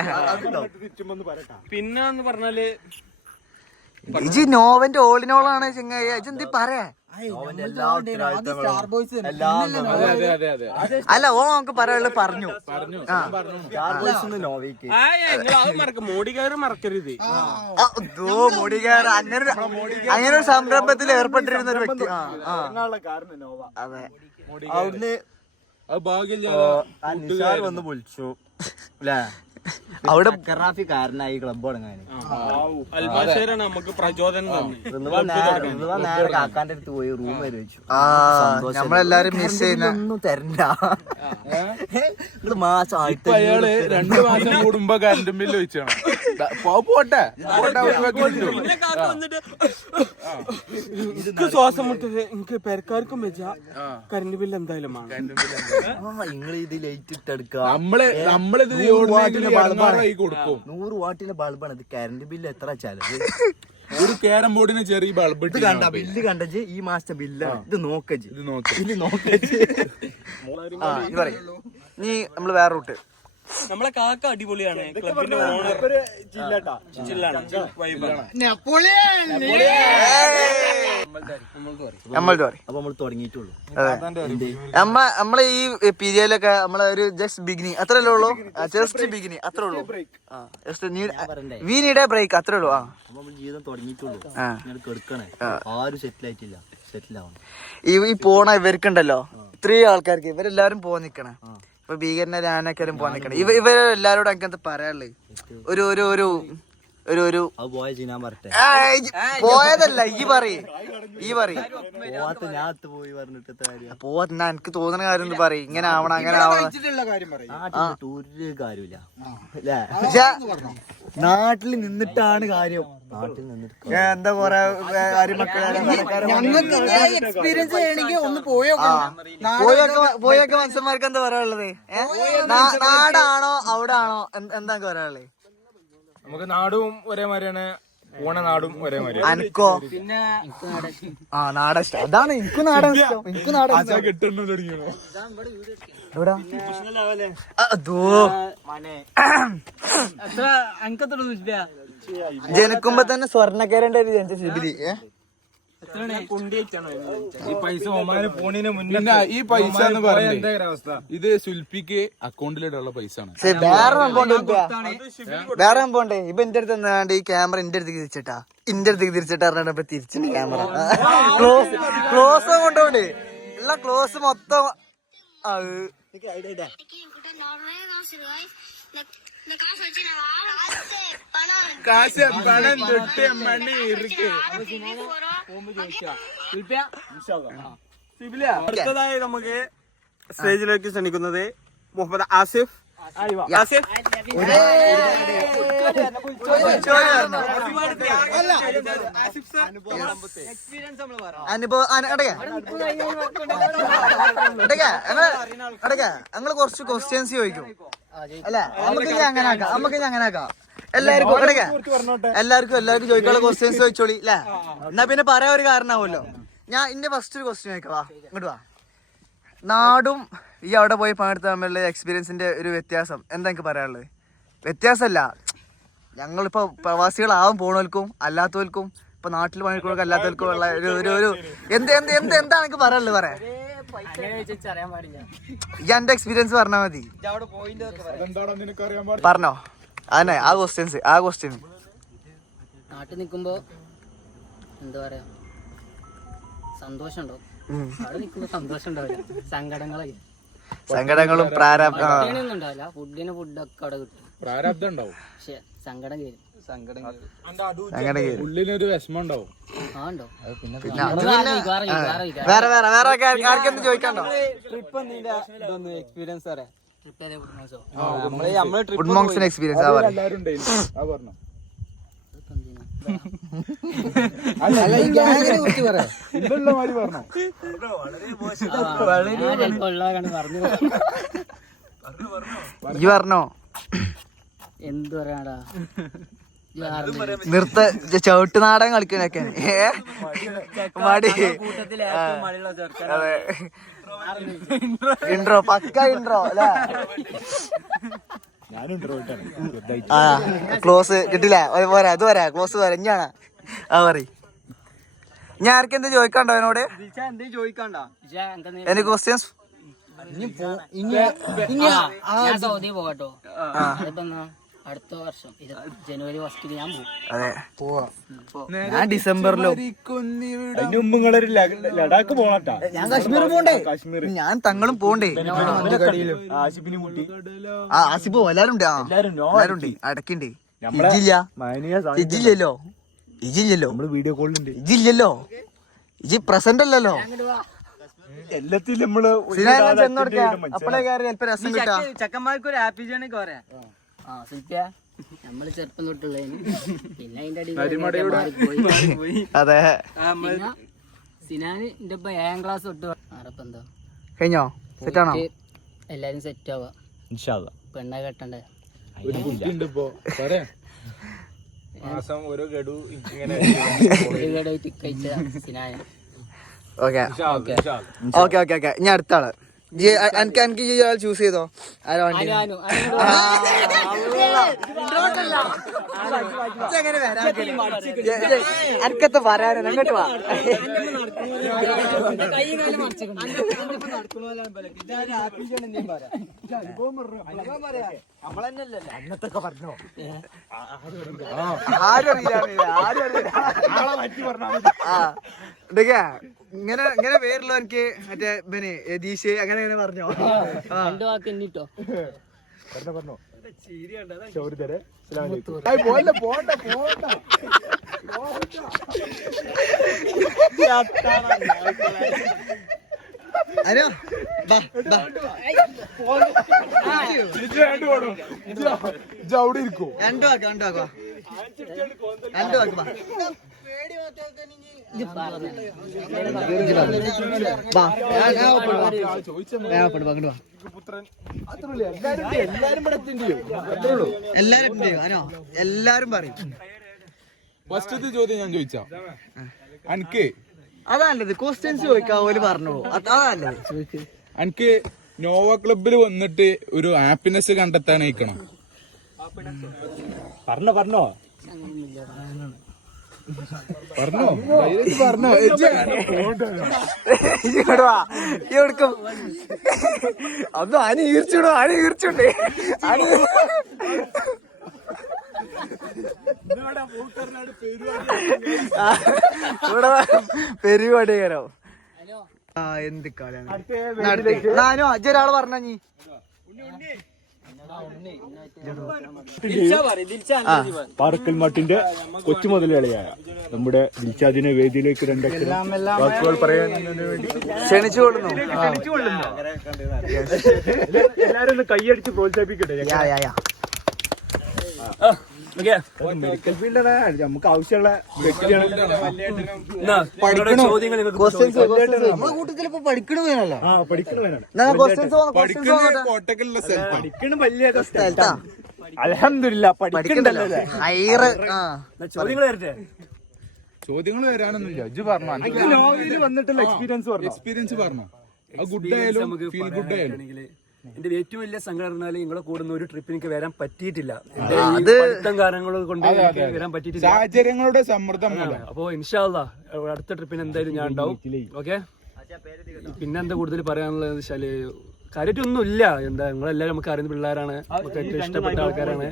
പിന്നെ പറഞ്ഞാല് ഇജ് നോവന്റെ ഓളിനോളാണ് ചെങ്ങായി. ഇജെന്തി പറയാ? അല്ല ഓ നമുക്ക് പറയാനുള്ളത് പറഞ്ഞു. മോഡിക്കാര് മറക്കരുത്. മോഡിക്കാർ അങ്ങനെ ഒരു സംരംഭത്തിൽ ഏർപ്പെട്ടിരുന്ന ഒരു വ്യക്തി. അതെ, അവിടുന്ന് വന്ന് വിളിച്ചു അല്ലേ? അവിടെ കാരനായി ക്ലബ് തുടങ്ങാൻ നമുക്ക് പ്രചോദനം നേരെ കാക്കാന്റെ അടുത്ത് പോയി റൂം വരെ വെച്ചു. നമ്മളെല്ലാരും മിസ് ചെയ്യുന്ന ഒന്നും തരണ്ട. മാസം അയാള് 2 മാസം കൂടുമ്പോ കറണ്ട് ബില്ല് വെച്ചാണ്. പോട്ടെ പിന്നെ കാക്ക വന്നിട്ട് എനിക്ക് ശ്വാസം മുട്ടത് എനിക്ക് പെരക്കാർക്കും വെച്ചാ കറണ്ട് ബില്ല് എന്തായാലും നിങ്ങൾ ഇത് ലൈറ്റ് ഇട്ടെടുക്കുക. നമ്മളിത് കൊടുക്കും. 100 വാട്ടിന്റെ ബൾബാണ് ഇത്. കറണ്ട് ബില്ല് എത്ര ചെലവ്? ഒരു ക്യാരം ബോർഡിന് ചെറിയ ബൾബ് ഇത് കണ്ട ബില്ല് കണ്ടജ്, ഈ മാസത്തെ ബില്ലാണ് ഇത്. നോക്കജ് ഇത് പറയും. നീ നമ്മള് വേറെ റൂട്ട്. നമ്മളെ കാക്ക അടിപൊളിയാണ്. ക്ലബിന്റെ ഓണർ ചില്ലാണ് വൈബാണ്. നമ്മളത് പറയും. അപ്പൊ നമ്മൾ തുടങ്ങിയിട്ടുള്ളൂ. നമ്മളെ ഈ പീരിയഡിലൊക്കെ നമ്മളെ ഒരു ജസ്റ്റ് ബിഗിനിങ് അത്രല്ലേ ഉള്ളൂ. ജസ്റ്റ് ബിഗിനിങ് അത്രേ ഉള്ളൂ. വി നീഡ് എ ബ്രേക്ക് അത്രേ ഉള്ളൂ. അപ്പൊ നമ്മൾ ജീവിതം തുടങ്ങിയിട്ടുള്ളൂ. എടുക്കണേ. ആരും സെറ്റിൽ ആയിട്ടില്ല. സെറ്റിൽ ആവണം. ഈ പോണ ഇവർക്കുണ്ടല്ലോ ഇത്രയും ആൾക്കാർക്ക് ഇവരെല്ലാരും പോവാൻ നിക്കണേ. ഇപ്പൊ ഭീകരനെ ഞാനൊക്കെയാലും പോവാൻ നിക്കണേ. ഇവരെല്ലാരോടും എനിക്ക് എന്താ പറയാനുള്ളത്? ഒരു പോയ ചെയ്യാൻ പറട്ടെ. പോയതല്ല ഈ പറയും. പോയി പറഞ്ഞിട്ട് പോവാ എനിക്ക് തോന്നുന്ന കാര്യം ഒന്ന് പറയും. ഇങ്ങനെ ആവണം അങ്ങനെ ആവണം. ഒരു കാര്യമില്ല. നാട്ടിൽ നിന്നിട്ടാണ് കാര്യം. നാട്ടിൽ നിന്നിട്ട് എന്താ കൊറേ എക്സ്പീരിയൻസ് ചെയ്യണമെങ്കിൽ ഒന്ന് പോയൊക്കെ മനുഷ്യന്മാർക്ക് എന്താ പറയാനുള്ളത്? നാടാണോ അവിടെ ആണോ എന്താ പറയാനുള്ളത്? നമുക്ക് നാടും ഒരേമാതിരിയാണ്, പോണ നാടും ഒരേമാതിരി. അനക്കോ? നാടാ ഇഷ്ടം. അതാണ് എനിക്കും നാടാ ഇഷ്ടം. എനിക്കും നാടാ എവിടാ ജനിക്കുമ്പോ തന്നെ സ്വർണ്ണക്കാരന്റെ ജനിച്ച ശിബിലി. ഈ പൈസ ഒമാന് പോണീന് മുന്നേ ഈ പൈസ എന്ന് പറയുന്നത് ഇത് സുൽപ്പിക്ക് അക്കൗണ്ടിലിടുള്ള പൈസ ആണ്. വേറെ പോണ്ടേ. ഇപ്പൊ എന്റെ അടുത്ത് എന്താണ്ട് ഈ ക്യാമറ എന്റെ അടുത്തേക്ക് തിരിച്ചിട്ടാ പറഞ്ഞപ്പോ തിരിച്ചിട്ട് ക്യാമറ ക്ലോസ് കൊണ്ടോണ്ട് ഉള്ള ക്ലോസ് മൊത്തം. കാശ് പണം തൊട്ട് മണി ഇருக்கு. അടുത്തതായി നമുക്ക് സ്റ്റേജിലേക്ക് ക്ഷണിക്കുന്നത് മുഹമ്മദ് ആസിഫ്. ഞങ്ങള് കുറച്ച് ക്വസ്റ്റ്യൻസ് ചോദിക്കും അല്ല. നമുക്ക് അങ്ങനെ ആക്കാം. എല്ലാവർക്കും ചോദിക്കാനുള്ള ക്വസ്റ്റ്യൻസ് ചോദിച്ചോളി അല്ലേ? എന്നാ പിന്നെ പറയാൻ ഒരു കാരണമാവുമല്ലോ. ഞാൻ ഇന്റെ ഫസ്റ്റ് ഒരു ക്വസ്റ്റ്യൻ ചോദിക്കാം. ഇങ്ങോട്ട് വാ. നാടും ഈ അവിടെ പോയി പണിയെടുത്ത തമ്മിലുള്ള എക്സ്പീരിയൻസിന്റെ ഒരു വ്യത്യാസം എന്താ എനിക്ക് പറയാനുള്ളത്? വ്യത്യാസമല്ല, ഞങ്ങളിപ്പോ പ്രവാസികളാവാൻ പോണവർക്കും അല്ലാത്തവർക്കും ഇപ്പൊ നാട്ടിൽ പണിയെടുക്കുന്നവർക്കും അല്ലാത്തവർക്കും ഉള്ള ഒരു എന്താണ് എനിക്ക് പറയാനുള്ളത്? പറയാം ഈ എന്റെ എക്സ്പീരിയൻസ് പറഞ്ഞാൽ മതി. പറഞ്ഞോ. അതന്നെ ആ ക്വസ്റ്റ്യൻ. നാട്ടിൽ നിൽക്കുമ്പോ എന്താ പറയാ, സന്തോഷം ഉണ്ടാവും. അവിടെ നിൽക്കുമ്പോ സന്തോഷം ഉണ്ടാവില്ല. സങ്കടങ്ങളും പ്രാരാബ്ദമൊന്നും ഉണ്ടാവില്ല. ഫുഡൊക്കെ അവിടെ കിട്ടും. പ്രാരാബ്ദം ഉണ്ടാവും. പക്ഷെ സങ്കടം കയറും. ഉള്ളിലൊരു വിഷമം ഉണ്ടാവും. വേറെ ആർക്കെന്ത് ചോദിക്കണ്ടോ? എക്സ്പീരിയൻസ് പറയാം. ഗുഡ് മോങ്സിന്റെ എക്സ്പീരിയൻസ് എല്ലാരും പറഞ്ഞു. ഈ പറഞ്ഞോ. എന്ത് പറയാടാ, നിർത്ത ചവിട്ട് നാടകം കളിക്കണൊക്കെ മടി. അതെ, ഇൻട്രോ പക്ക ഇൻട്രോ അല്ലേ? ക്ലോസ് കിട്ടില്ല. പോരാ, അത് പോരാ, ക്ലോസ് പോരാ. ഇഞ്ഞാണ് പറയും. ഞാൻ ആർക്കെന്ത് ചോദിക്കാണ്ടോ എന്നോട്? എനിക്ക് ക്വസ്റ്റ്യൻസ് സൗദി പോകട്ടോ. അടുത്ത വർഷം ജനുവരി 1 ഞാൻ പോകും. അതെ, ഞാൻ ഡിസംബറിലോ. ലഡാക്ക് പോകണട്ടാ. ഞാൻ കാശ്മീർ പോണ്ടേ. ഞാൻ തങ്ങളും പോണ്ടേ. ആസിഫ് എല്ലാരും ഉണ്ട്. എല്ലാരും ഉണ്ട്. അടക്കുണ്ട്. ഇജില്ലല്ലോ. നമ്മള് വീഡിയോ കോളിലുണ്ട്. ഇജില്ലല്ലോ. ഇജി പ്രസന്റ് അല്ലല്ലോ. എല്ലാത്തിലും നമ്മള് ചെന്നോടുക്ക അപ്പളേ കയറി ചിലപ്പോ രസം കിട്ടാ. ചെക്കന്മാർക്ക് ഒരു ഹാപ്പി ജേണിക്ക് പറയാം. നമ്മള് ചെറുപ്പം തൊട്ടുള്ളതിന് പിന്നെ അതിന്റെ അടിയിൽ മാറിപ്പോയി. അതെ പിന്നെ സിനാന് എന്റെ ഇപ്പൊ 7ാം ക്ലാസ് തൊട്ട് ആറപ്പം എന്താ കഴിഞ്ഞോ സെറ്റാണോ? എല്ലാരും സെറ്റ് ആവാ പെണ്ണ കെട്ടണ്ടേ ഒരു ബുദ്ധിയുണ്ട് ഇപ്പൊ പറയാ മാസം ഓരോ ഗഡു ഇങ്ങനെ കഴിച്ച സിനാന്. ഓക്കെ ഓക്കെ ഓക്കെ ഓക്കെ ഞാൻ അടുത്ത ആള് എനിക്ക് ആൾ ചൂസ് ചെയ്തോ ആരാ വണ്ടി എനിക്കത്ത് പറയാനോ അങ്ങോട്ട് വാ. ഇങ്ങനെ ഇങ്ങനെ പേരുള്ളൂ എനിക്ക് മറ്റേ ഇവന് യതീഷ് അങ്ങനെ അങ്ങനെ പറഞ്ഞോ. 2 വാക്ക് എന്നിട്ടോ പറഞ്ഞോ അനോ അവിടെ ഇരിക്കോ 2 വാക്ക് 2 വാക്ക് 2 വാക്ക് വാ. എല്ലാരും പറയും. ഫസ്റ്റത്തെ ചോദ്യം ഞാൻ ചോദിച്ചാ എനിക്ക് അതല്ലത് ക്വസ്റ്റ്യൻസ് ചോദിക്കാ ഓല് പറഞ്ഞോളൂ. അതല്ലത് എനിക്ക് നോവ ക്ലബിൽ വന്നിട്ട് ഒരു ഹാപ്പിനെസ് കണ്ടെത്താൻ അയക്കണം. പറഞ്ഞോ പറഞ്ഞോ എവിടുക്കും അതൊന്നും അനി ഈർച്ചിടോ അനി ഈർച്ചുണ്ട് പെരുപാടികരോ. എന്ത് കളിയാണ് നാനോ അജൊരാള് പറഞ്ഞ നീ പാറക്കൽ മട്ടിന്റെ കൊച്ചു മുതലാളിയായ നമ്മുടെ ദിൽഷാദിനെ വേദിയിലേക്ക് 2 വാക്കുകൾ പറയാനതിനു വേണ്ടി ക്ഷണിച്ചുകൊള്ളുന്നു. എല്ലാരും ഒന്ന് കൈയടിച്ച് പ്രോത്സാഹിപ്പിക്കട്ടെ. മെഡിക്കൽ ഫീൽഡാണ് നമുക്ക് ആവശ്യമുള്ള വ്യക്തിയാണ്. നമ്മളെ കൂട്ടത്തിൽ ഇപ്പൊ പഠിക്കണമല്ലോ. പഠിക്കണം വലിയ സ്ഥലത്താ. അൽഹംദുലില്ലാ പഠിക്കണ്ടല്ലോ. ചോദ്യങ്ങൾ വരട്ടെ. ചോദ്യങ്ങൾ വരാനൊന്നുമില്ല. ഇജ്ജ് പറഞ്ഞു നോവലിൽ വന്നിട്ടുള്ള എക്സ്പീരിയൻസ് പറഞ്ഞു. ഗുഡ് ആയാലും ഫീൽ ഗുഡ് ആയാലും എന്റെ ഏറ്റവും വലിയ സങ്കടം പറഞ്ഞാൽ നിങ്ങളെ കൂടുന്ന ഒരു ട്രിപ്പ് എനിക്ക് വരാൻ പറ്റിയിട്ടില്ല. പഠിത്തം കാരണങ്ങൾ കൊണ്ട് വരാൻ പറ്റിയിട്ടില്ല. സാഹചര്യങ്ങളുടെ സമ്മർദ്ദം. അപ്പോ ഇൻഷാ അല്ലാഹ് അടുത്ത ട്രിപ്പിന് എന്തായാലും ഞാൻ ഉണ്ടാവും. ഓക്കെ. പിന്നെ എന്താ കൂടുതൽ പറയാനുള്ളത് വെച്ചാല് കാര്യമായിട്ടൊന്നും ഇല്ല. എന്താ നിങ്ങളെല്ലാരും നമുക്ക് അറിയുന്ന പിള്ളേരാണ്, നമുക്ക് ഏറ്റവും ഇഷ്ടപ്പെട്ട ആൾക്കാരാണ്.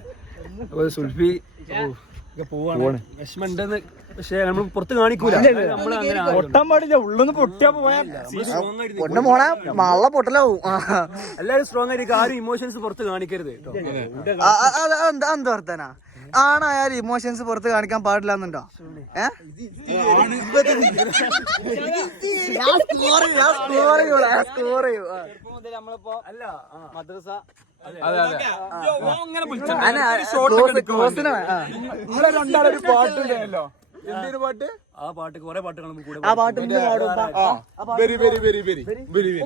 അപ്പൊ സുൽഫി പോവാണ്, വിഷമുണ്ടെന്ന്. പക്ഷെ നമ്മൾ പുറത്ത് കാണിക്കൂല. പൊട്ടാൻ പാടില്ല. ഉള്ളൊന്ന് പൊട്ടിയാ പോയാൽ പൊണ്ണു മോളെ മള്ള പൊട്ടലാവും. എല്ലാരും സ്ട്രോങ് ആയിരിക്കും. ആരും ഇമോഷൻസ് പുറത്ത് കാണിക്കരുത്. എന്താ വർത്താനാ? ആണായാലും ഇമോഷൻസ് പുറത്ത് കാണിക്കാൻ പാടില്ല എന്നുണ്ടോ? നിങ്ങളെ രണ്ടാളൊരു പാട്ടുണ്ടല്ലോ. എന്തൊരു പാട്ട്? ആ പാട്ട് കുറെ പാട്ടുകൾ നമുക്ക് കൂടെ ആ പാട്ട് very very very very very very.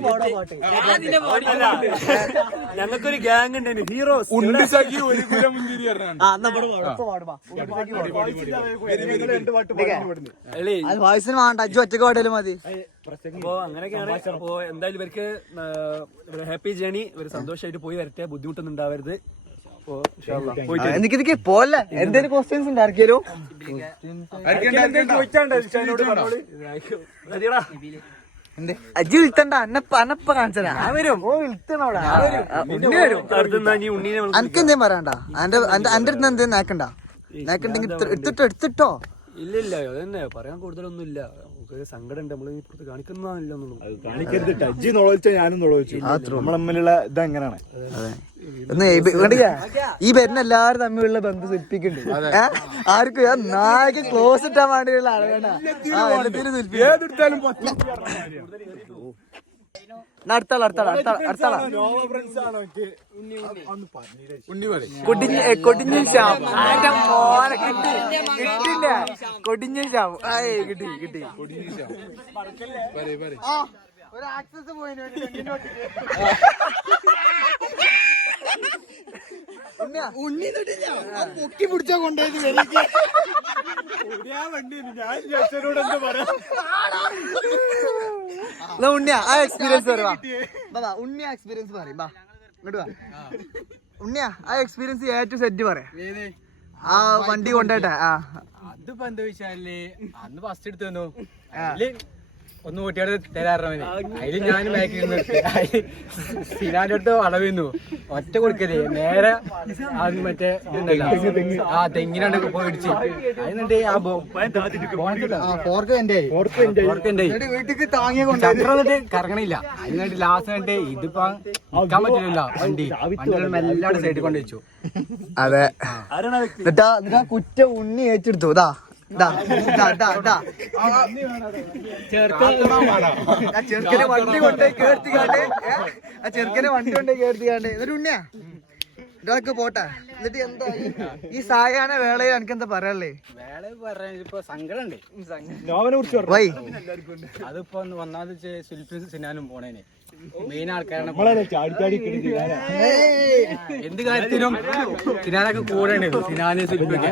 ഞങ്ങൾക്കൊരു ഗ്യാങ് ഉണ്ട്, ഹീറോസ്. ഉണ്ടി സഖി ഒരു കുല മുന്തിരി പറഞ്ഞാണ്. വയസ്സിന് വേണ്ട അജ്ജു ഒറ്റക്ക് പാടലും മതി. അപ്പോ അങ്ങനെയൊക്കെയാണ്. അപ്പോ എന്തായാലും ഇവർക്ക് ഹാപ്പി ജേണി, ഇവർ സന്തോഷമായിട്ട് പോയി വരട്ടെ, ബുദ്ധിമുട്ടൊന്നും ഉണ്ടാവരുത്. എനിക്ക് പോലെ എന്തെങ്കിലും ക്വസ്റ്റ്യൻസ് ഉണ്ട് ആർക്കെങ്കിലും? അജ്ജു ഇൽത്തണ്ട അന്നപ്പ കാണിച്ചതാ. അനക്ക് എന്തേലും പറയണ്ട. എന്റെ അടുത്ത് എന്തേലും നാക്കണ്ട. നാക്കുണ്ടെങ്കിൽ എടുത്തിട്ടോ. ഇല്ല അതന്നെ പറയാൻ കൂടുതലൊന്നുമില്ല. നമുക്ക് സങ്കടം ഉണ്ട്. നമ്മള് പുറത്ത് കാണിക്കുന്നതാണല്ലോ. കാണിക്കരുത്. ടച്ച് നോളോച്ച ഞാനും നോളോച്ചു. നമ്മൾ തമ്മിലുള്ള ഇത് എങ്ങനെയാണ്? ഈ വരുന്ന എല്ലാരും തമ്മിലുള്ള ബന്ധം ശില്പിക്കുന്നുണ്ട്. ആർക്കും നായക്ക് ക്ലോസ് ഇട്ടാൻ വേണ്ടിയുള്ള ആളുകളാണ്. അടുത്താളാ കൊടിഞ്ഞ ശ്യാം മോനെ കിട്ടില്ല കൊടിഞ്ഞ ശ്യാം കിട്ടി ഒരു ആക്സസ് പോയി ഉണ്ണി പൊക്കി പിടിച്ചാ കൊണ്ടുപോയത് ഉണ്ണിയാ ആ എക്സ്പീരിയൻസ് പറയാ ഉണ്ണിയാ എക്സ്പീരിയൻസ് പറയും ബാ ഇങ്ങോട്ട് വാ ഉണ്ണിയാ ആ എക്സ്പീരിയൻസ് ഏറ്റവും സെറ്റ് പറയാ ആ വണ്ടി കൊണ്ടേട്ടെ അതിപ്പോ എന്താ വെച്ചാല് അന്ന് ഫസ്റ്റ് എടുത്തു തന്നു അതില് ഒന്ന് കൂട്ടിയോട് തരാറവന് അതില് ഞാൻ ബാക്കിൽ സിനാന്റെ അടുത്ത് വളവിന്നു ഒറ്റ കൊടുക്കല് നേരെ മറ്റേ ആ തെങ്ങിനാണ്ട് പോയിടിച്ച് അതിനുണ്ട് വീട്ടിക്ക് താങ്ങിയ ചക്രന്നിട്ട് കറങ്ങണില്ല അതിനായിട്ട് ലാസ്റ്റ് ആയിട്ട് ഇതിപ്പോ നിൽക്കാൻ പറ്റില്ല വണ്ടി എല്ലാവരും സൈഡിൽ കൊണ്ട് വെച്ചു. അതെ എന്നിട്ടാ കുറ്റ ഉണ്ണി ഏറ്റെടുത്തു ചെറുക്കനെ വണ്ടി കൊണ്ടേ കേർത്തിക്കാണ്ട് എന്നിട്ട് ഉണ്ണിയാ ഇതൊക്കെ പോട്ടെ. എന്നിട്ട് എന്താ ഈ സായാഹ്ന വേളയിൽ എനിക്ക് എന്താ പറയാല്ലേ? ഇപ്പൊ സങ്കടമുണ്ട് വൈ അതിപ്പോ ഒന്നാമത് ശില്പി സിനാനും പോണേനെ മെയിൻ ആൾക്കാരാണ്. എന്ത് കാര്യത്തിനും സിനാനൊക്കെ കൂടെ ഉണ്ട്. സിനാന് ശില്പിയൊക്കെ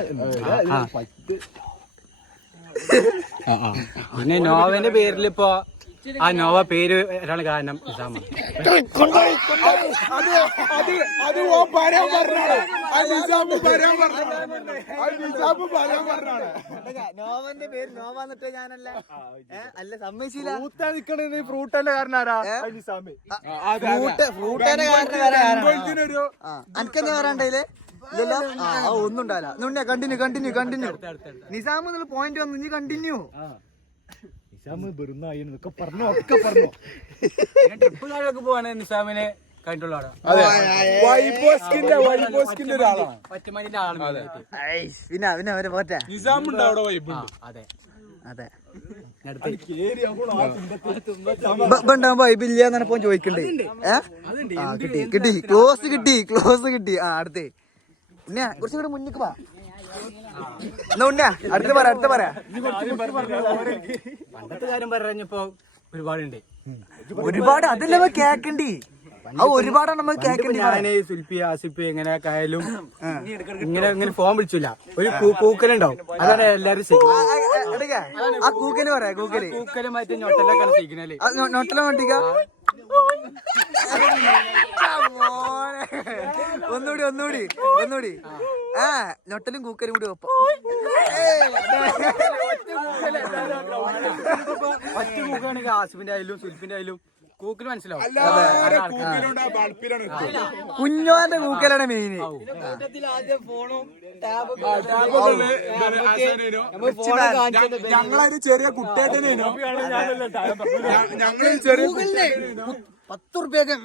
പിന്നെ നോവന്റെ പേരിൽ ഇപ്പൊ ആ നോവ പേര് ഒരാള് കാരണം നിസാമാണ്. നോവന്റെ പേര് നോവ എന്നിട്ട് ഞാനല്ല അല്ല സമ്മതിച്ചില്ല. ഫ്രൂട്ടന്റെ കാരണാരാ ഫ്രൂട്ടന്റെ കാരണം എനിക്കെന്താ പറയാണ്ടേല് ഒന്നും ഉണ്ടാവില്ല. കണ്ടിന്യൂ നിസാം എന്നുള്ള പോയിന്റ് വന്നു. ഇനി കണ്ടിന്യൂ ട്രിപ്പ് കാര്യമൊക്കെ പോവാണ് നിസാമിനെ കണ്ടിട്ടുള്ള ആളാണ്. ഒറ്റമണിന്റെ ആളാണ്. പിന്നെ അവരെ പോട്ടെ. അതെ അതെ ഉണ്ടാകുമ്പോ വൈബില്ല എന്നപ്പോ ചോദിക്കണ്ടേ? കിട്ടി ക്ലോസ് കിട്ടി. അടുത്തേ ഉണ്ണിയാ കുറച്ചും കൂടെ മുന്നിക്ക് വാ. എന്നാ ഉണ്ണിയാ അടുത്ത പറയാ. പണ്ടത്തെ കാര്യം പറഞ്ഞപ്പോ ഒരുപാട് അതല്ലേ കേക്കണ്ടി. ഒരുപാടാണ് നമ്മൾ കേക്കണ്ടി. ഞാന് സുൽഫി ആസിഫ് എങ്ങനെയൊക്കെ ആയാലും ഇങ്ങനെ ഫോൺ വിളിച്ചില്ല. ഒരു കൂക്കലുണ്ടാവും. അതാണ് എല്ലാരും ആ കൂക്കന് പറയാ. കൂക്കല് മറ്റേ ഞൊട്ടലൊക്കെയാണ് സിഗ്നല്. നൊട്ടല നോട്ടിക്ക ഒന്നുകൂടി ഞൊട്ടലും കൂക്കലും കൂടി ഒപ്പം. ഒറ്റ കൂക്കാണെങ്കിൽ ആസിഫിന്റെ ആയാലും സുൽഫിന്റെ ആയാലും കൂക്കിൽ മനസ്സിലാവും. കുഞ്ഞോന്റെ കൂക്കലാണ് മെയിന്. ഞങ്ങളൊരു ചെറിയ കുട്ടിയായിട്ടേനോ ഞങ്ങൾ ചെറിയ 10 റുപ്യക്ക്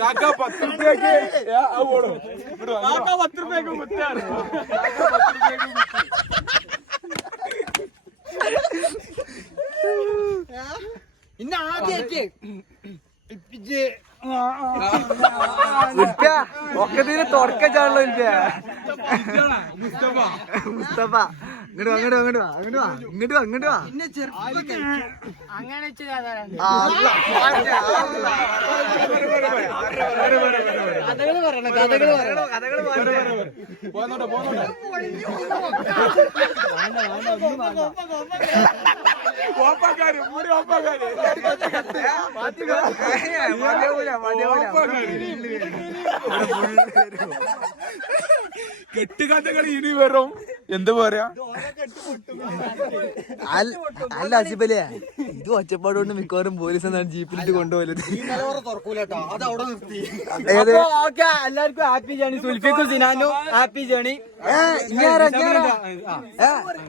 കാക്ക 10 റുപ്യക്ക് 10 റുപ്യക്ക് മുറ്റാണ്. ഇന്ന ആദ്യമായിട്ട് ഒക്കെ തുറക്കാണല്ലോ മുസ്തഫ. ഇങ്ങോട്ട് വാ. അങ്ങനെ കഥകള് പറയണം. കെട്ടുകഥകൾ ഇനി വെറും എന്താ പറയാ. അല്ല അസിബലിയ ഇത് ഒറ്റപ്പാട് കൊണ്ട് മിക്കവാറും പോലീസ് എന്നാണ് ജീപ്പിലിട്ട് കൊണ്ടുപോയത്. എല്ലാവർക്കും ഹാപ്പി ജേണി. സുൽഫിക്കും സിനാനും ഹാപ്പി ജേണി.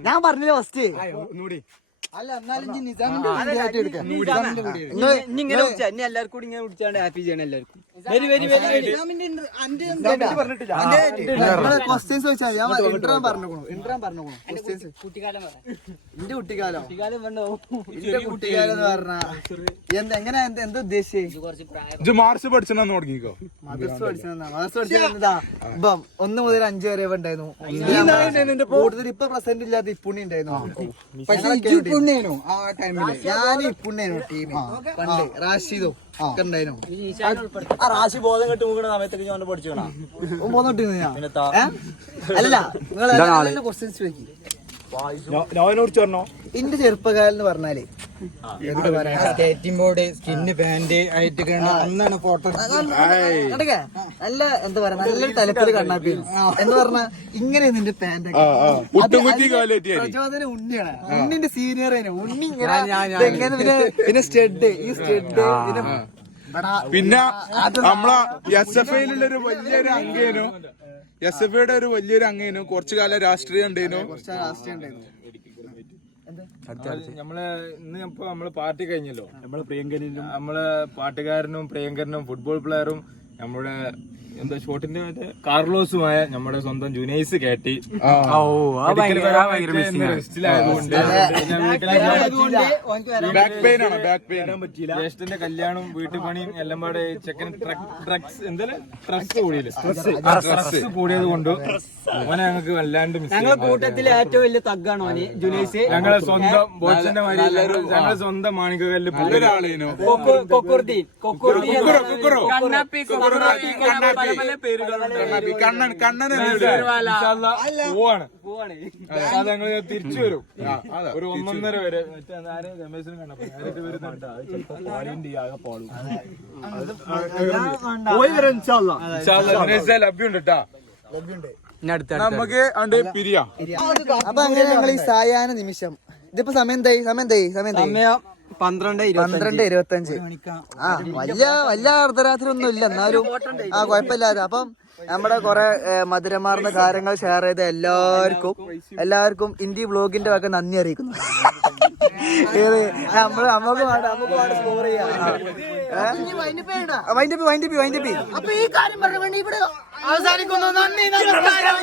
ഞാൻ പറഞ്ഞില്ല ഫസ്റ്റ്. അല്ല എന്നാലും ഇങ്ങനെ വിളിച്ചാ ഇനി എല്ലാവർക്കും കൂടി ഇങ്ങനെ വിളിച്ചാണ്ട് ഹാപ്പി ചെയ്യണം എല്ലാവർക്കും. ക്വസ്റ്റ്യൻസ് ചോദിച്ചാൽ ഞാൻ ഇൻട്രാൻ പറഞ്ഞു ക്വസ്റ്റ്യൻസ് കുട്ടിക്കാലം പറയാം. എന്റെ കുട്ടിക്കാലോ കുട്ടിക്കാലം വേണോ? എന്റെ കുട്ടിക്കാലം എന്ന് പറഞ്ഞാ എങ്ങനെ എന്താ ഉദ്ദേശിച്ചേ? കുറച്ച് പ്രായം ഇത് മാർച്ച് പഠിച്ചെന്നു തുടങ്ങിക്കോ. മദർസ് പഠിച്ചതാ ഇപ്പം 1 മുതൽ 5 വരെ ഉണ്ടായിരുന്നു. കൂടുതൽ ഇപ്പൊ പ്രസന്റ് ഇല്ലാത്ത ഇപ്പുണ്ണി ഉണ്ടായിരുന്നു. ഞാൻ ഇപ്പുണ്ണേനു ടീം പണ്ട് റാഷിദോ ഒക്കെ ഉണ്ടായിരുന്നു. റാശി ബോധം കെട്ട് പോകുന്ന സമയത്തൊക്കെ ഞാൻ പഠിച്ചോളാം. പോന്നിട്ടിരുന്നു ഞാൻ. അല്ല നിങ്ങൾ ക്വസ്റ്റ്യൻസ് ചോദിക്കും. നോവിനോട് പറഞ്ഞോ. എന്റെ ചെറുപ്പകാലം എന്ന് പറഞ്ഞാല് എന്താ പറയാ, സ്കേറ്റിംഗ് ബോർഡ്, സ്കിന്ന് പാന്റ് ആയിട്ട് അന്നാണ് ഫോട്ടോ. കണ്ടൊക്കെ നല്ല എന്താ പറയാ, നല്ലൊരു തലപ്പില് കണ്ണാപ്പിയാണ് എന്ന് പറഞ്ഞാ ഇങ്ങനെയാണ് നിന്റെ പാന്റ്. പ്രചോദനം ഉണ്ണിയാണ്. ഉണ്ണിന്റെ സീനിയർ ഉണ്ണി ഇങ്ങനെ പിന്നെ സ്റ്റഡ്, ഈ സ്റ്റഡ് പിന്നെ നമ്മളെ SF-യിലുള്ള ഒരു വലിയൊരു അംഗേനു, SF-യുടെ ഒരു വലിയൊരു അംഗേനു, കുറച്ചു കാലം രാഷ്ട്രീയം ഉണ്ടായിരുന്നു. രാഷ്ട്രീയം ഉണ്ടായിരുന്നു. നമ്മള് ഇന്ന് ഇപ്പൊ നമ്മള് പാർട്ടി കഴിഞ്ഞല്ലോ. നമ്മള് പാട്ടുകാരനും പ്രിയങ്കരനും ഫുട്ബോൾ പ്ലെയറും നമ്മുടെ എന്താ ഷോട്ടിന്റെ കാർലോസുമായ നമ്മുടെ സ്വന്തം ജുനൈസ് കേട്ടി ജ്യേഷ്ഠന്റെ കല്യാണം, വീട്ടു പണിയും എല്ലാം പാടെ ചെക്കൻ ഡ്രഗ്സ് എന്തായാലും സ്ട്രെസ് കൂടിയത് കൊണ്ട് അവനെ ഞങ്ങൾക്ക് വല്ലാണ്ട് മിസ്. ഞങ്ങളെ കൂട്ടത്തിലെ ഏറ്റവും വലിയ തഗ്ഗാണ് ഓന് ജുനൈസ്. ഞങ്ങളെ സ്വന്തം ബോച്ചന്റെ മാതിരി ഞങ്ങളെ സ്വന്തം മാണികകല്ല് ഒരാളേനു കൊക്കുർദീൻ പോവാണ്. അത് ഞങ്ങൾ തിരിച്ചു വരും ഒരു 1.5 വരെ. രമേശിനും കണ്ടപ്പോ ലഭ്യമുണ്ട് കേട്ടാ. നമുക്ക് അണ്ട് പിരിയാ. അപ്പൊ അങ്ങനെ ഞങ്ങൾ ഈ സായാഹ്ന നിമിഷം, ഇതിപ്പോ സമയം 12:25. ആ വലിയ അർദ്ധരാത്രി ഒന്നും ഇല്ല, എന്നാലും കുഴപ്പമില്ലാതെ. അപ്പം നമ്മുടെ കുറെ മധുരമാർന്ന കാര്യങ്ങൾ ഷെയർ ചെയ്ത എല്ലാവർക്കും ഇന്ത്യ വ്ലോഗിന്റെ വക നന്ദി അറിയിക്കുന്നു. ഏത് നമുക്ക് സ്കോർ ചെയ്യാം. വൈൻഡപ്പ്. അപ്പൊ ഈ കാര്യം പറഞ്ഞു ഇവിടെ അവസാനിക്കുന്നു. നന്ദി, നമസ്കാരം.